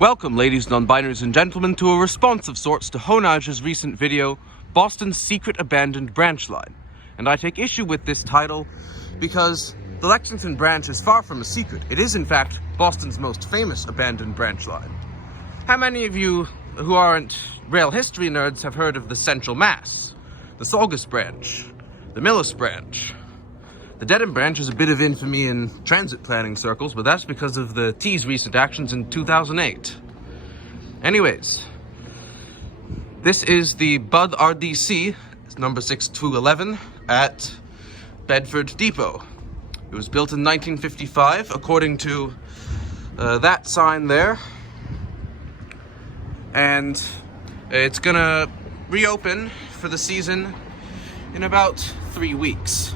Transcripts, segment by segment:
Welcome, ladies, non-binaries and gentlemen, to a response of sorts to Honage's recent video, Boston's Secret Abandoned Branchline. And I take issue with this title because the Lexington branch is far from a secret. It is, in fact, Boston's most famous abandoned branch line. How many of you who aren't rail history nerds have heard of the Central Mass, the Saugus branch, the Millis branch? The Dedham branch is a bit of infamy in transit planning circles, but that's because of the T's recent actions in 2008. Anyways, this is the Bud RDC, number 6211, at Bedford Depot. It was built in 1955, according to that sign there. And it's gonna reopen for the season in about 3 weeks.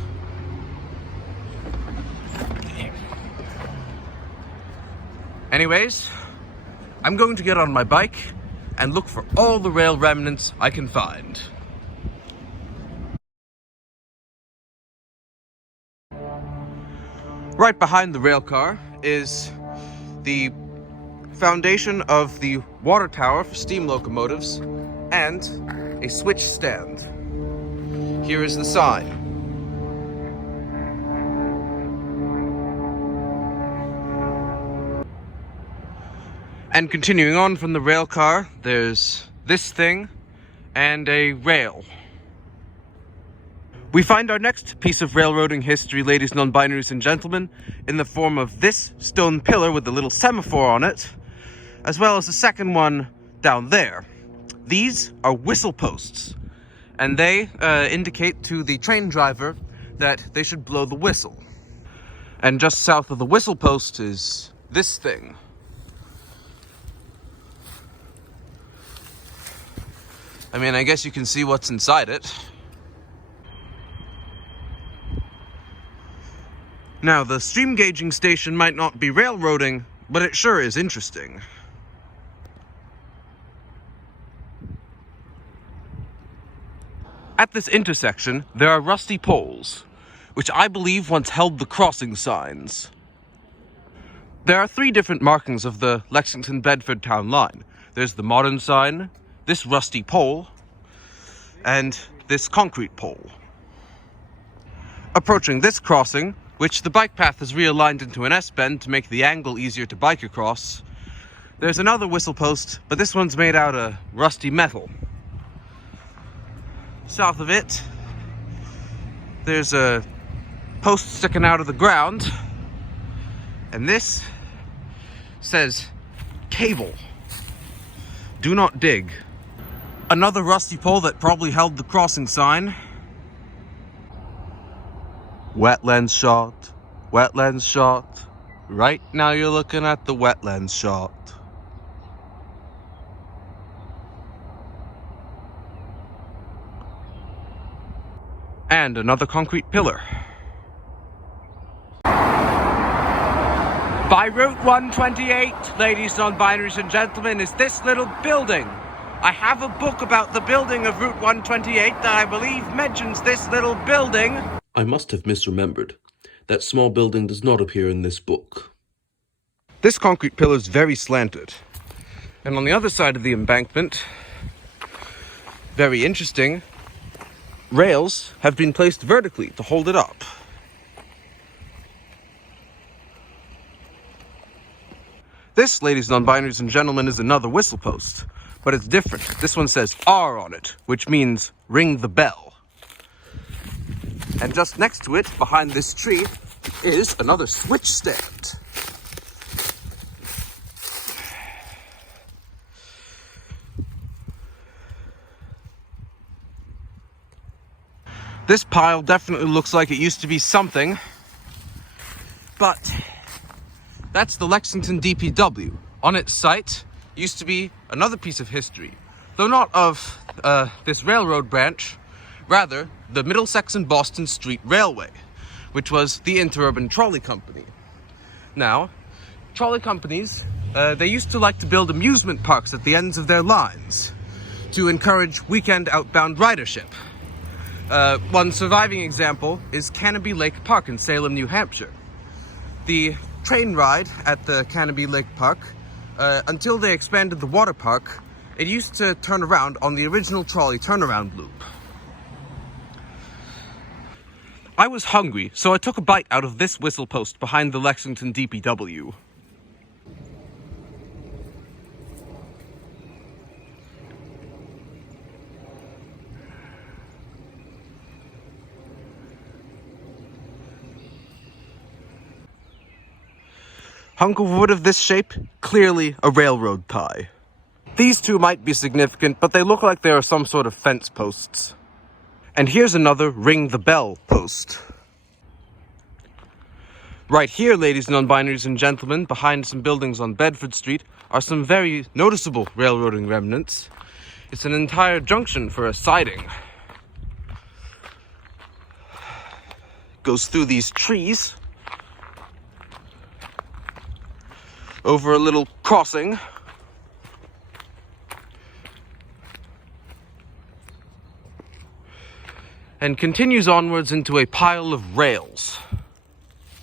Anyways, I'm going to get on my bike and look for all the rail remnants I can find. Right behind the rail car is the foundation of the water tower for steam locomotives and a switch stand. Here is the sign. And continuing on from the rail car, there's this thing and a rail. We find our next piece of railroading history, ladies, non-binaries and gentlemen, in the form of this stone pillar with a little semaphore on it, as well as the second one down there. These are whistle posts, and they indicate to the train driver that they should blow the whistle. And just south of the whistle post is this thing. I mean, I guess you can see what's inside it. Now, the stream gauging station might not be railroading, but it sure is interesting. At this intersection, there are rusty poles, which I believe once held the crossing signs. There are 3 different markings of the Lexington-Bedford town line. There's the modern sign, this rusty pole, and this concrete pole. Approaching this crossing, which the bike path is realigned into an S-bend to make the angle easier to bike across, there's another whistle post, but this one's made out of rusty metal. South of it, there's a post sticking out of the ground, and this says, "Cable. Do not dig." Another rusty pole that probably held the crossing sign. Wetlands shot, wetlands shot. Right now you're looking at the wetlands shot. And another concrete pillar. By Route 128, ladies, non-binaries and gentlemen, is this little building. I have a book about the building of Route 128 that I believe mentions this little building. I must have misremembered. That small building does not appear in this book. This concrete pillar is very slanted. And on the other side of the embankment, very interesting, rails have been placed vertically to hold it up. This, ladies, non-binaries and gentlemen, is another whistle post. But it's different. This one says R on it, which means ring the bell. And just next to it, behind this tree, is another switch stand. This pile definitely looks like it used to be something, but that's the Lexington DPW. On its site used to be another piece of history, though not of this railroad branch, rather the Middlesex and Boston Street Railway, which was the interurban trolley company. Now, trolley companies, they used to like to build amusement parks at the ends of their lines to encourage weekend outbound ridership. One surviving example is Canobie Lake Park in Salem, New Hampshire. The train ride at the Canobie Lake Park until they expanded the water park, it used to turn around on the original trolley turnaround loop. I was hungry, so I took a bite out of this whistle post behind the Lexington DPW. Hunk of wood of this shape, clearly a railroad tie. These two might be significant, but they look like they are some sort of fence posts. And here's another ring the bell post. Right here, ladies and non-binaries and gentlemen, behind some buildings on Bedford Street, are some very noticeable railroading remnants. It's an entire junction for a siding. Goes through these trees, over a little crossing, and continues onwards into a pile of rails.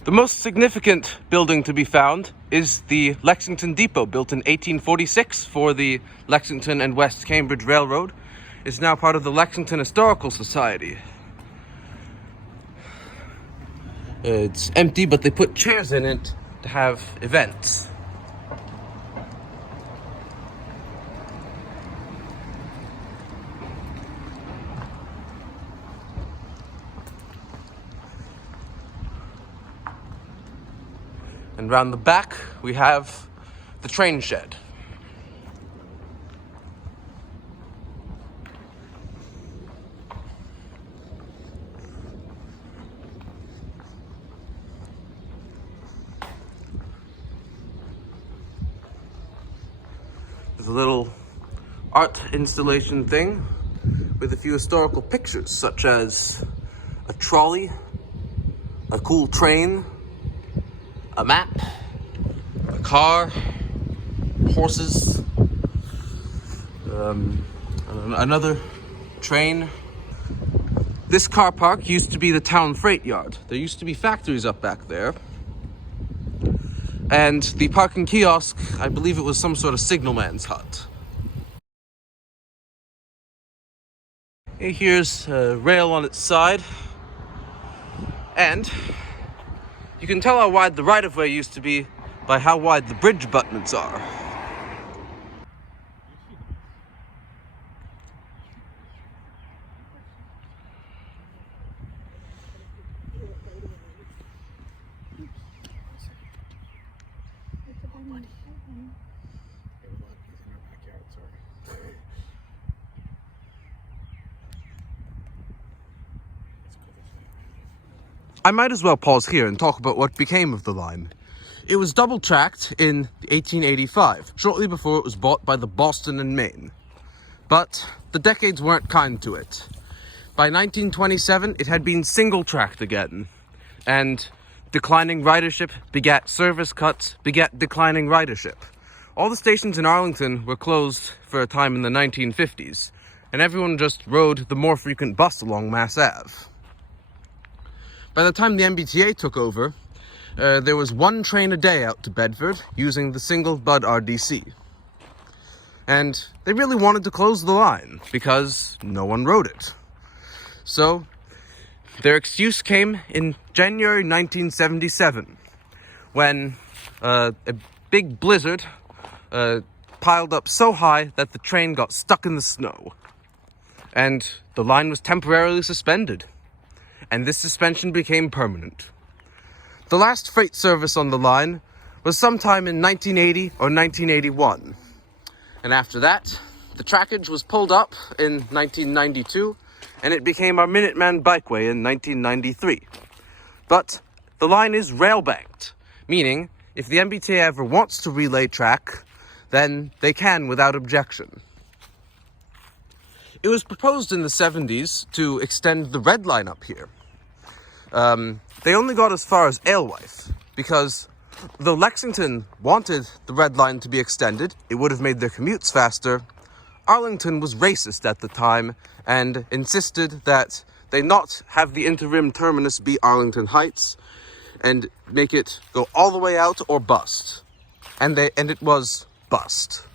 The most significant building to be found is the Lexington Depot, built in 1846 for the Lexington and West Cambridge Railroad. It's now part of the Lexington Historical Society. It's empty, but they put chairs in it to have events. And round the back, we have the train shed. There's a little art installation thing with a few historical pictures, such as a trolley, a cool train, a map, a car, horses, another train. This car park used to be the town freight yard. There used to be factories up back there. And the parking kiosk, I believe it was some sort of signalman's hut. Here's a rail on its side. And you can tell how wide the right-of-way used to be by how wide the bridge abutments are. I might as well pause here and talk about what became of the line. It was double-tracked in 1885, shortly before it was bought by the Boston and Maine. But the decades weren't kind to it. By 1927, it had been single-tracked again, and declining ridership begat service cuts, begat declining ridership. All the stations in Arlington were closed for a time in the 1950s, and everyone just rode the more frequent bus along Mass Ave. By the time the MBTA took over, there was one train a day out to Bedford using the single Bud RDC. And they really wanted to close the line because no one rode it. So their excuse came in January 1977 when a big blizzard piled up so high that the train got stuck in the snow. And the line was temporarily suspended. And this suspension became permanent. The last freight service on the line was sometime in 1980 or 1981. And after that, the trackage was pulled up in 1992, and it became our Minuteman Bikeway in 1993. But the line is rail-banked, meaning if the MBTA ever wants to relay track, then they can without objection. It was proposed in the 70s to extend the Red Line up here. They only got as far as Alewife, because though Lexington wanted the Red Line to be extended, it would have made their commutes faster, Arlington was racist at the time and insisted that they not have the interim terminus be Arlington Heights and make it go all the way out or bust. And it was bust.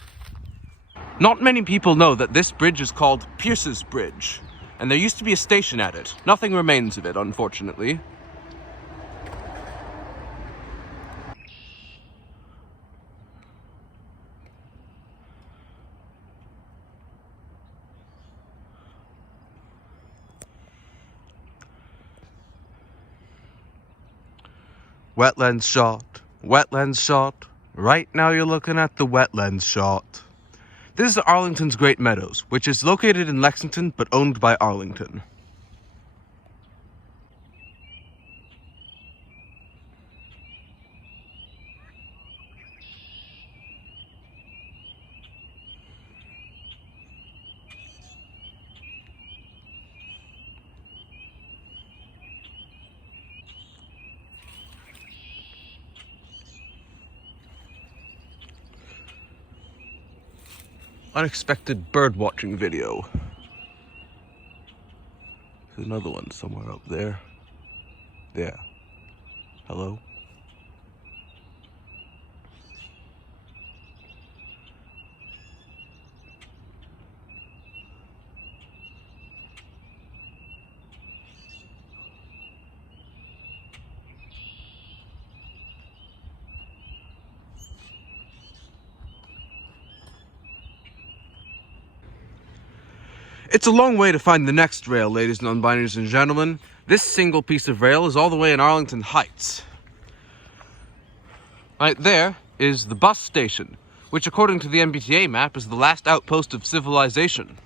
Not many people know that this bridge is called Pierce's Bridge, and there used to be a station at it. Nothing remains of it, unfortunately. Wetlands shot, wetlands shot. Right now you're looking at the wetlands shot. This is Arlington's Great Meadows, which is located in Lexington but owned by Arlington. Unexpected bird watching video. There's another one somewhere up there. There. Hello? It's a long way to find the next rail, ladies and non-binaries and gentlemen. This single piece of rail is all the way in Arlington Heights. Right there is the bus station, which according to the MBTA map is the last outpost of civilization.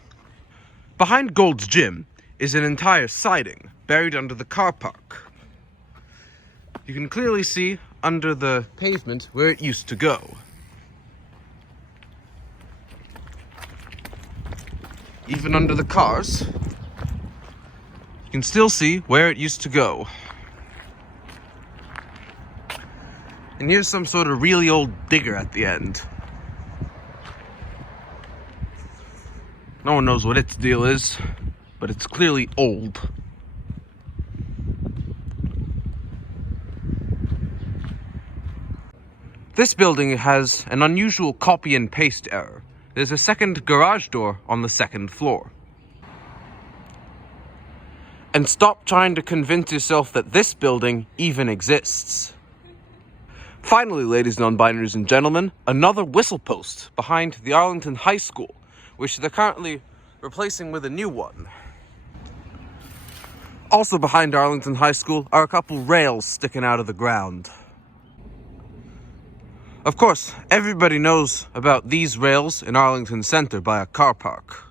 Behind Gold's Gym is an entire siding buried under the car park. You can clearly see under the pavement where it used to go. Even under the cars, you can still see where it used to go. And here's some sort of really old digger at the end. No one knows what its deal is, but it's clearly old. This building has an unusual copy and paste error. There's a second garage door on the second floor. And stop trying to convince yourself that this building even exists. Finally, ladies and non-binaries and gentlemen, another whistle post behind the Arlington High School, which they're currently replacing with a new one. Also behind Arlington High School are a couple rails sticking out of the ground. Of course, everybody knows about these rails in Arlington Center by a car park.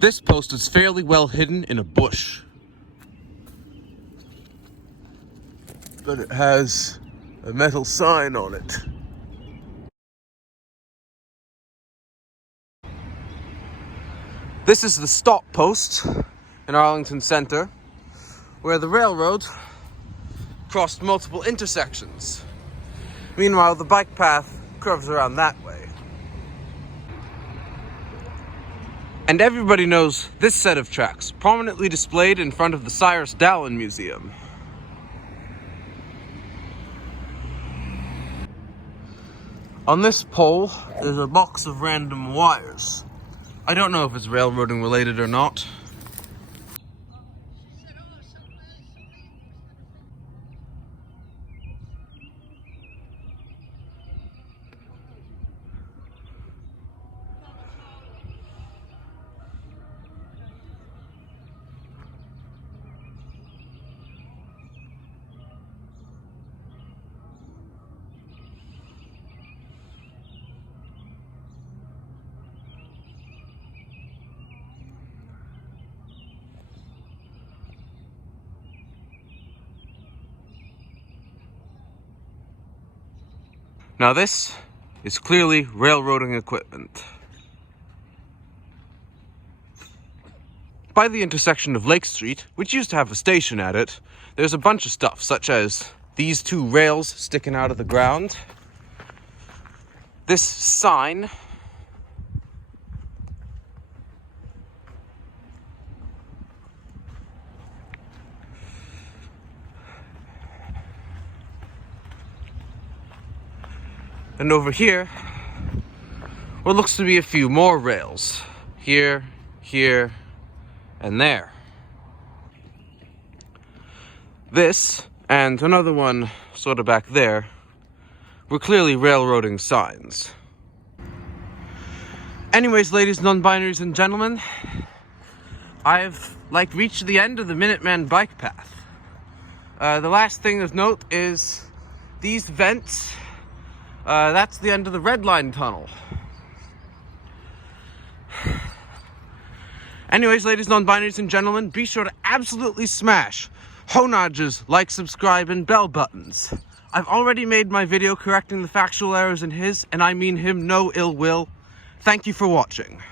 This post is fairly well hidden in a bush. But it has a metal sign on it. This is the stop post in Arlington Center, where the railroad crossed multiple intersections. Meanwhile, the bike path curves around that way. And everybody knows this set of tracks, prominently displayed in front of the Cyrus Dallin Museum. On this pole, there's a box of random wires. I don't know if it's railroading related or not. Now this is clearly railroading equipment. By the intersection of Lake Street, which used to have a station at it, there's a bunch of stuff, such as these two rails sticking out of the ground, this sign, And over here, what looks to be a few more rails. Here, here, and there. This, and another one sort of back there, were clearly railroading signs. Anyways, ladies, non-binaries, and gentlemen, I've, reached the end of the Minuteman bike path. The last thing of note is these vents, that's the end of the Red Line tunnel. Anyways, ladies, non-binaries, and gentlemen, be sure to absolutely smash Honaj's like, subscribe, and bell buttons. I've already made my video correcting the factual errors in his, and I mean him no ill will. Thank you for watching.